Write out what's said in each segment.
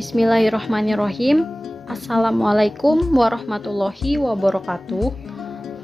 Bismillahirrahmanirrahim. Assalamualaikum warahmatullahi wabarakatuh.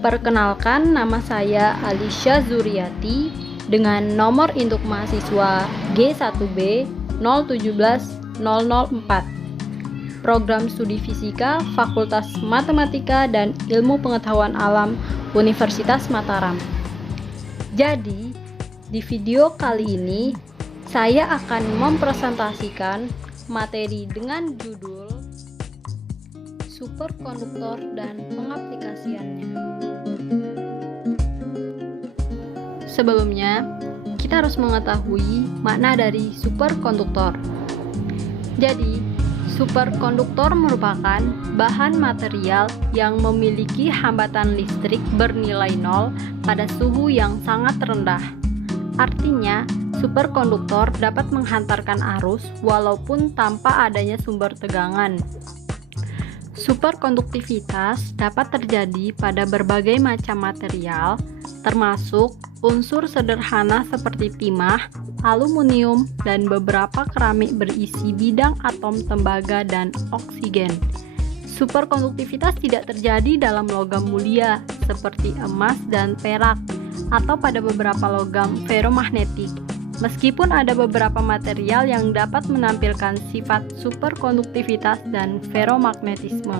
Perkenalkan, nama saya Alisha Zuriati dengan nomor induk mahasiswa G1B 017004. Program Studi Fisika Fakultas Matematika dan Ilmu Pengetahuan Alam Universitas Mataram. Jadi, di video kali ini saya akan mempresentasikan materi dengan judul Superkonduktor dan Pengaplikasiannya. Sebelumnya, kita harus mengetahui makna dari superkonduktor. Jadi, superkonduktor merupakan bahan material yang memiliki hambatan listrik bernilai nol pada suhu yang sangat rendah. Artinya, superkonduktor dapat menghantarkan arus walaupun tanpa adanya sumber tegangan. Superkonduktivitas dapat terjadi pada berbagai macam material, termasuk unsur sederhana seperti timah, aluminium, dan beberapa keramik berisi bidang atom tembaga dan oksigen. Superkonduktivitas tidak terjadi dalam logam mulia seperti emas dan perak, atau pada beberapa logam ferromagnetik. Meskipun ada beberapa material yang dapat menampilkan sifat superkonduktivitas dan ferromagnetisme.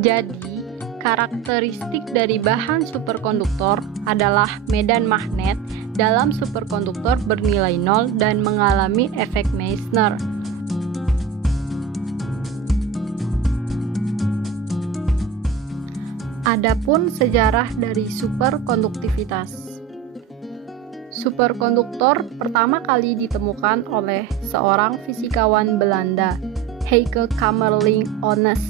Jadi, karakteristik dari bahan superkonduktor adalah medan magnet dalam superkonduktor bernilai nol dan mengalami efek Meissner. Adapun sejarah dari superkonduktivitas. Superkonduktor pertama kali ditemukan oleh seorang fisikawan Belanda, Heike Kamerlingh Onnes,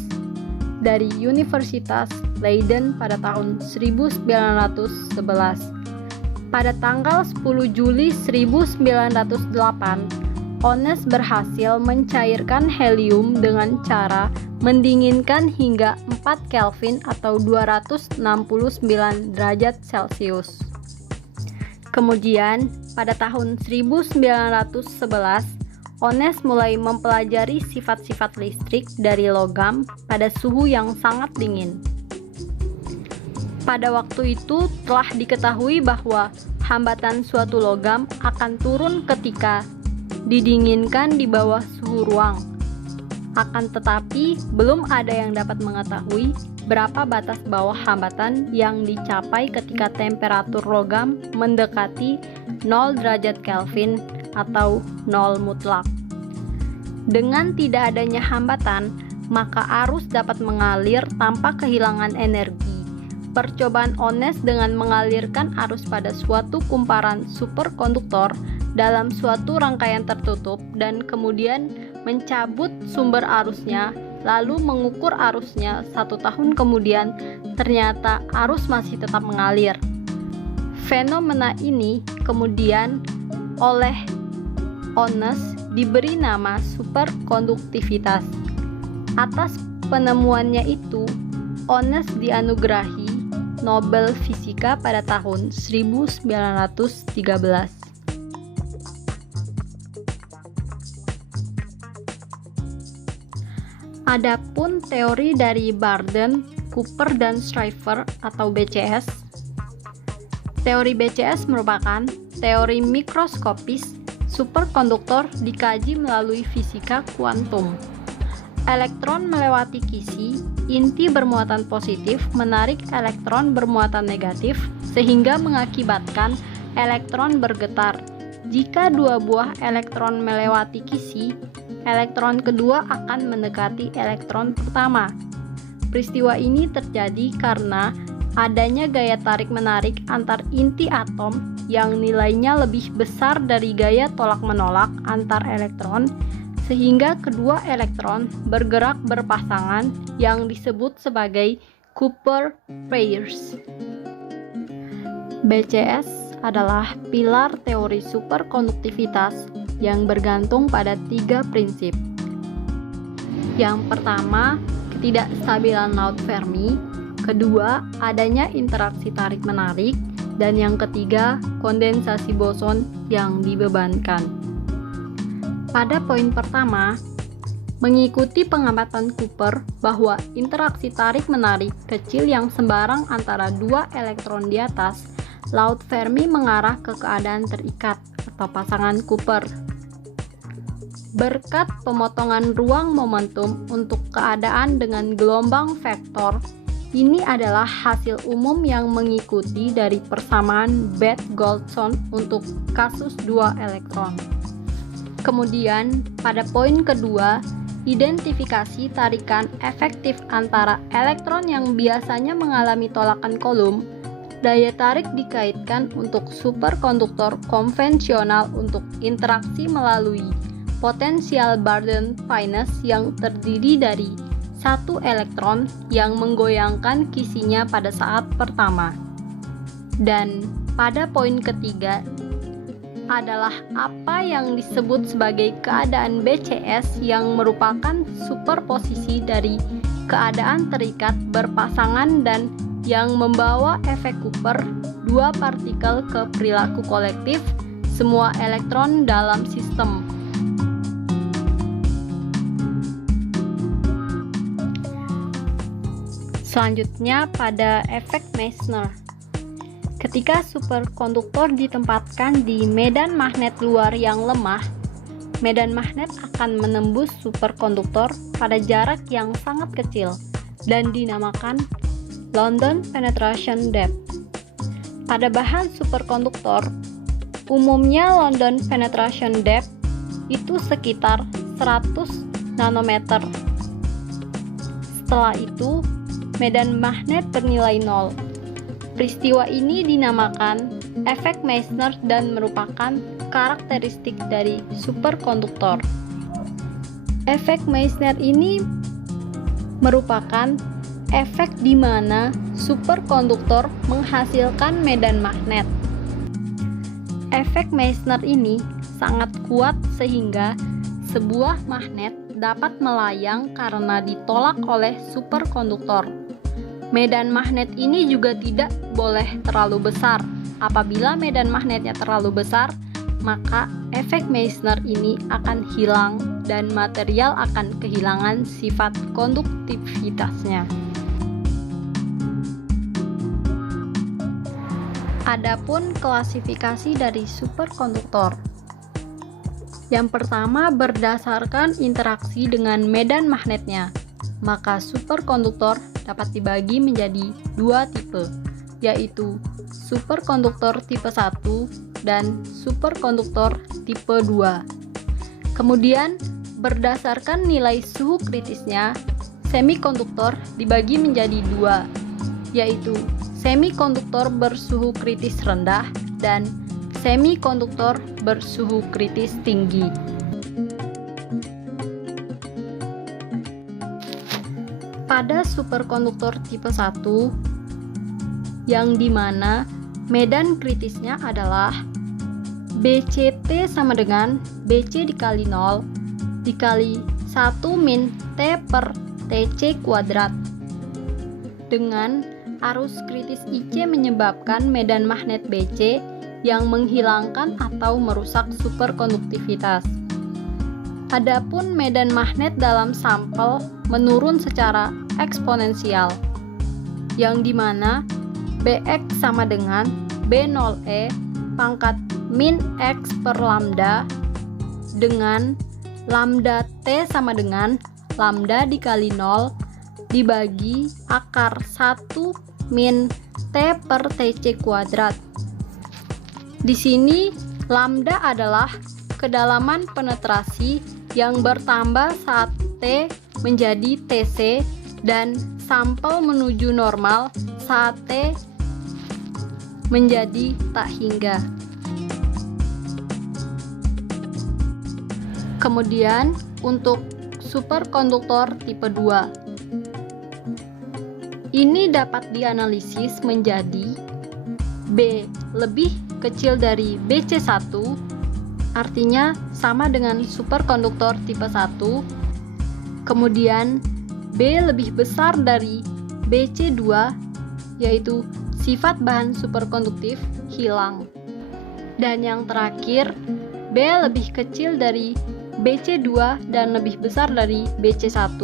dari Universitas Leiden pada tahun 1911. Pada tanggal 10 Juli 1908, Onnes berhasil mencairkan helium dengan cara mendinginkan hingga 4 Kelvin atau 269 derajat Celcius. Kemudian, pada tahun 1911, Onnes mulai mempelajari sifat-sifat listrik dari logam pada suhu yang sangat dingin. Pada waktu itu telah diketahui bahwa hambatan suatu logam akan turun ketika didinginkan di bawah suhu ruang. Akan tetapi, belum ada yang dapat mengetahui berapa batas bawah hambatan yang dicapai ketika temperatur logam mendekati 0 derajat Kelvin atau 0 mutlak. Dengan tidak adanya hambatan, maka arus dapat mengalir tanpa kehilangan energi. Percobaan Onnes dengan mengalirkan arus pada suatu kumparan superkonduktor dalam suatu rangkaian tertutup dan kemudian mencabut sumber arusnya, lalu mengukur arusnya 1 tahun kemudian, ternyata arus masih tetap mengalir. Fenomena ini kemudian oleh Onnes diberi nama superkonduktivitas. Atas penemuannya itu, Onnes dianugerahi Nobel Fisika pada tahun 1913. Adapun teori dari Barden, Cooper, dan Schriver atau BCS. Teori BCS merupakan teori mikroskopis superkonduktor dikaji melalui fisika kuantum. Elektron melewati kisi, inti bermuatan positif menarik elektron bermuatan negatif sehingga mengakibatkan elektron bergetar. Jika dua buah elektron melewati kisi, elektron kedua akan mendekati elektron pertama. Peristiwa ini terjadi karena adanya gaya tarik-menarik antar inti atom yang nilainya lebih besar dari gaya tolak-menolak antar elektron, sehingga kedua elektron bergerak berpasangan yang disebut sebagai Cooper pairs. BCS adalah pilar teori superkonduktivitas yang bergantung pada 3 prinsip. Yang pertama, ketidakstabilan laut Fermi. Kedua, adanya interaksi tarik-menarik. Dan yang ketiga, kondensasi boson yang dibebankan. Pada poin pertama, Mengikuti pengamatan Cooper bahwa interaksi tarik-menarik kecil yang sembarang antara dua elektron di atas, laut Fermi mengarah ke keadaan terikat atau pasangan Cooper. Berkat pemotongan ruang momentum untuk keadaan dengan gelombang vektor, ini adalah hasil umum yang mengikuti dari persamaan Bethe-Goldson untuk kasus dua elektron. Kemudian, pada poin kedua, identifikasi tarikan efektif antara elektron yang biasanya mengalami tolakan Coulomb. Daya tarik dikaitkan untuk superkonduktor konvensional untuk interaksi melalui potensial Barden-Finess yang terdiri dari satu elektron yang menggoyangkan kisinya pada saat pertama. Dan pada poin ketiga adalah apa yang disebut sebagai keadaan BCS yang merupakan superposisi dari keadaan terikat berpasangan dan yang membawa efek Cooper dua partikel ke perilaku kolektif semua elektron dalam sistem. Selanjutnya pada efek Meissner. Ketika superkonduktor ditempatkan di medan magnet luar yang lemah, medan magnet akan menembus superkonduktor pada jarak yang sangat kecil dan dinamakan London penetration depth. Pada bahan superkonduktor, umumnya London penetration depth itu sekitar 100 nanometer. Setelah itu, medan magnet bernilai 0. Peristiwa ini dinamakan efek Meissner dan merupakan karakteristik dari superkonduktor. Efek Meissner ini merupakan efek di mana superkonduktor menghasilkan medan magnet. Efek Meissner ini sangat kuat sehingga sebuah magnet dapat melayang karena ditolak oleh superkonduktor. Medan magnet ini juga tidak boleh terlalu besar. Apabila medan magnetnya terlalu besar, maka efek Meissner ini akan hilang dan material akan kehilangan sifat konduktivitasnya. Adapun klasifikasi dari superkonduktor. Yang pertama, berdasarkan interaksi dengan medan magnetnya, maka superkonduktor dapat dibagi menjadi dua tipe, yaitu superkonduktor tipe 1 dan superkonduktor tipe 2. Kemudian, berdasarkan nilai suhu kritisnya, semikonduktor dibagi menjadi dua, yaitu semikonduktor bersuhu kritis rendah dan semikonduktor bersuhu kritis tinggi. Pada superkonduktor tipe 1, yang dimana medan kritisnya adalah BCT sama dengan BC dikali 0 dikali 1 min T per TC kuadrat, dengan arus kritis IC menyebabkan medan magnet BC yang menghilangkan atau merusak superkonduktivitas. Adapun medan magnet dalam sampel menurun secara eksponensial, yang dimana Bx sama dengan B0E pangkat min X per lambda dengan lambda T sama dengan lambda dikali 0 dibagi akar 1 min T per TC kuadrat. Di sini lambda adalah kedalaman penetrasi yang bertambah saat T menjadi TC dan sampel menuju normal saat T menjadi tak hingga. Kemudian untuk superkonduktor tipe 2, ini dapat dianalisis menjadi B lebih kecil dari BC1, artinya sama dengan superkonduktor tipe 1. Kemudian B lebih besar dari BC2, yaitu sifat bahan superkonduktif hilang. Dan yang terakhir, B lebih kecil dari BC2 dan lebih besar dari BC1.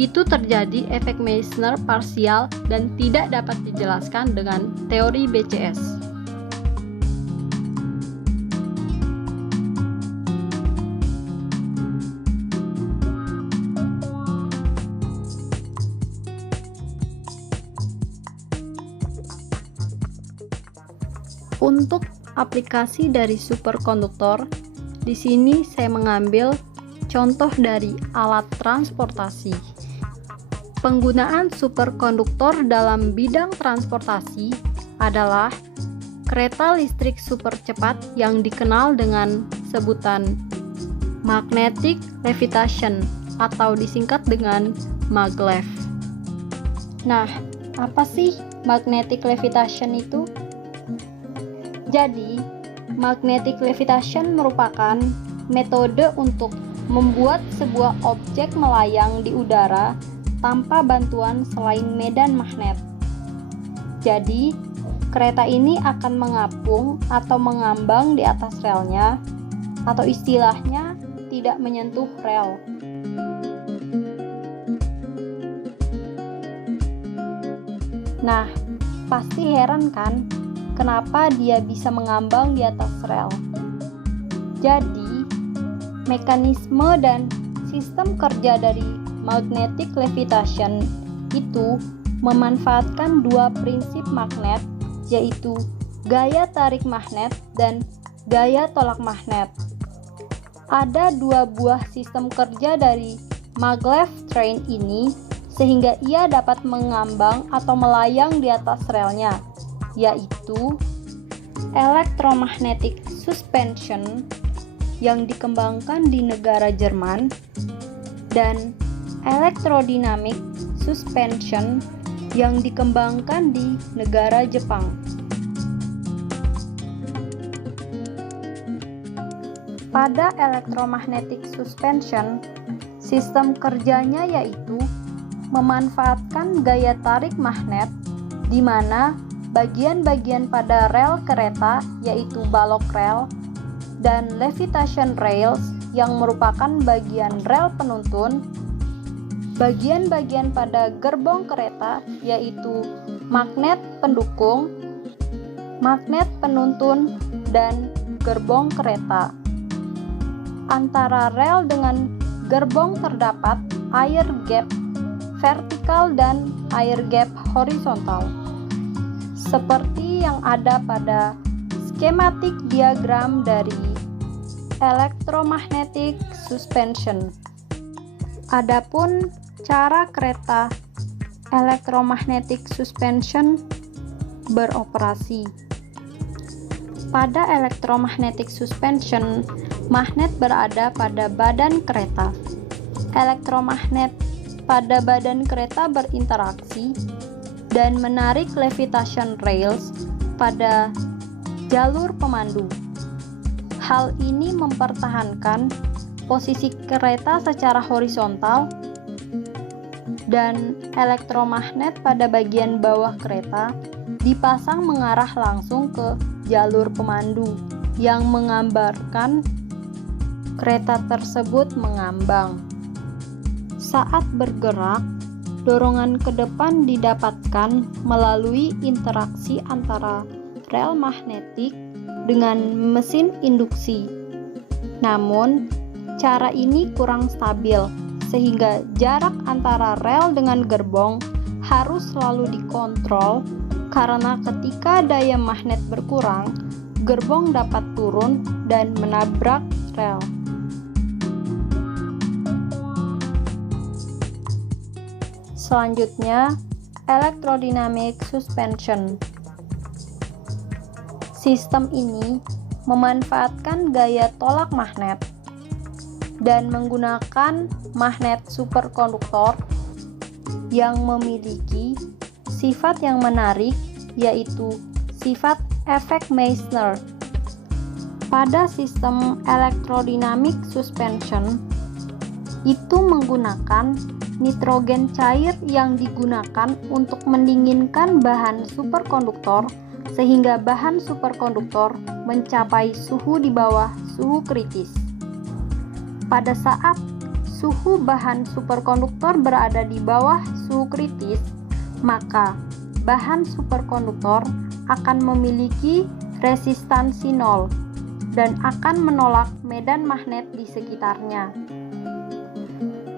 Itu terjadi efek Meissner parsial dan tidak dapat dijelaskan dengan teori BCS. Untuk aplikasi dari superkonduktor, di sini saya mengambil contoh dari alat transportasi. Penggunaan superkonduktor dalam bidang transportasi adalah kereta listrik super cepat yang dikenal dengan sebutan magnetic levitation atau disingkat dengan maglev. Nah, apa sih magnetic levitation itu? Jadi, magnetic levitation merupakan metode untuk membuat sebuah objek melayang di udara tanpa bantuan selain medan magnet. Jadi, kereta ini akan mengapung atau mengambang di atas relnya, atau istilahnya tidak menyentuh rel. Nah, pasti heran kan? Kenapa dia bisa mengambang di atas rel? Jadi, mekanisme dan sistem kerja dari magnetic levitation itu memanfaatkan dua prinsip magnet, yaitu gaya tarik magnet dan gaya tolak magnet. Ada dua buah sistem kerja dari maglev train ini sehingga ia dapat mengambang atau melayang di atas relnya, yaitu electromagnetic suspension yang dikembangkan di negara Jerman dan electrodynamic suspension yang dikembangkan di negara Jepang. Pada electromagnetic suspension, sistem kerjanya yaitu memanfaatkan gaya tarik magnet di mana bagian-bagian pada rel kereta yaitu balok rel dan levitation rails yang merupakan bagian rel penuntun, bagian-bagian pada gerbong kereta yaitu magnet pendukung, magnet penuntun, dan gerbong kereta. Antara rel dengan gerbong terdapat air gap vertikal dan air gap horizontal, seperti yang ada pada skematik diagram dari electromagnetic suspension. Adapun cara kereta electromagnetic suspension beroperasi. Pada electromagnetic suspension, magnet berada pada badan kereta. Elektromagnet pada badan kereta berinteraksi dan menarik levitation rails pada jalur pemandu. Hal ini mempertahankan posisi kereta secara horizontal dan elektromagnet pada bagian bawah kereta dipasang mengarah langsung ke jalur pemandu yang menggambarkan kereta tersebut mengambang. Saat bergerak, dorongan ke depan didapatkan melalui interaksi antara rel magnetik dengan mesin induksi. Namun, cara ini kurang stabil, sehingga jarak antara rel dengan gerbong harus selalu dikontrol karena ketika daya magnet berkurang, gerbong dapat turun dan menabrak rel. Selanjutnya, electrodynamic suspension. Sistem ini memanfaatkan gaya tolak magnet dan menggunakan magnet superkonduktor yang memiliki sifat yang menarik, yaitu sifat efek Meissner. Pada sistem electrodynamic suspension, itu menggunakan nitrogen cair yang digunakan untuk mendinginkan bahan superkonduktor sehingga bahan superkonduktor mencapai suhu di bawah suhu kritis. Pada saat suhu bahan superkonduktor berada di bawah suhu kritis, maka bahan superkonduktor akan memiliki resistansi nol dan akan menolak medan magnet di sekitarnya.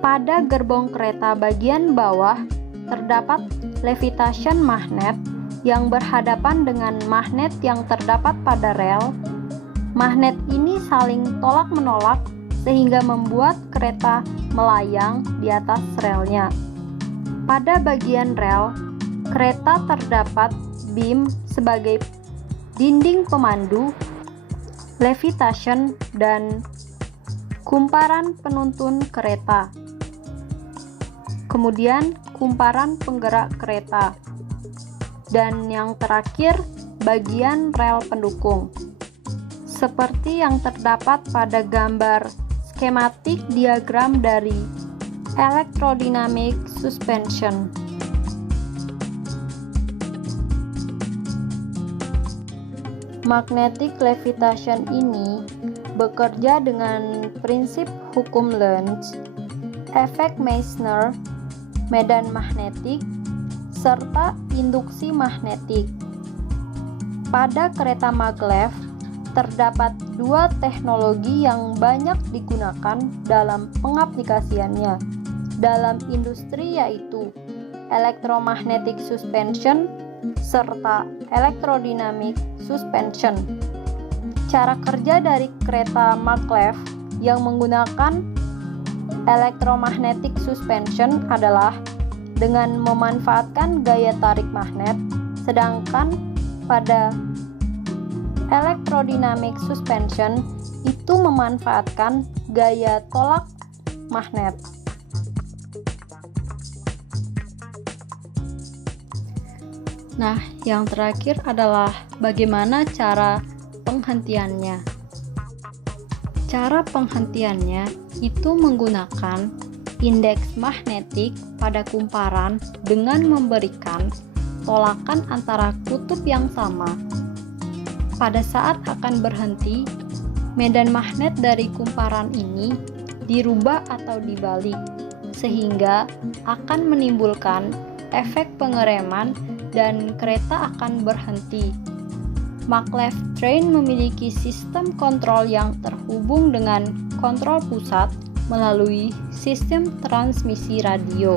Pada gerbong kereta bagian bawah terdapat levitation magnet yang berhadapan dengan magnet yang terdapat pada rel. Magnet ini saling tolak-menolak sehingga membuat kereta melayang di atas relnya. Pada bagian rel, kereta terdapat beam sebagai dinding pemandu, levitation, dan kumparan penuntun kereta. Kemudian kumparan penggerak kereta. Dan yang terakhir, bagian rel pendukung. Seperti yang terdapat pada gambar skematik diagram dari electrodynamic suspension. Magnetic levitation ini bekerja dengan prinsip hukum Lorentz, efek Meissner, medan magnetik, serta induksi magnetik. Pada kereta maglev, terdapat dua teknologi yang banyak digunakan dalam pengaplikasiannya dalam industri, yaitu electromagnetic suspension serta electrodynamic suspension. Cara kerja dari kereta maglev yang menggunakan electromagnetic suspension adalah dengan memanfaatkan gaya tarik magnet, sedangkan pada electrodynamic suspension itu memanfaatkan gaya tolak magnet. Nah, yang terakhir adalah bagaimana cara penghentiannya. Cara penghentiannya itu menggunakan indeks magnetik pada kumparan dengan memberikan tolakan antara kutub yang sama. Pada saat akan berhenti, medan magnet dari kumparan ini dirubah atau dibalik, sehingga akan menimbulkan efek pengereman dan kereta akan berhenti. Maglev train memiliki sistem kontrol yang terhubung dengan kontrol pusat melalui sistem transmisi radio.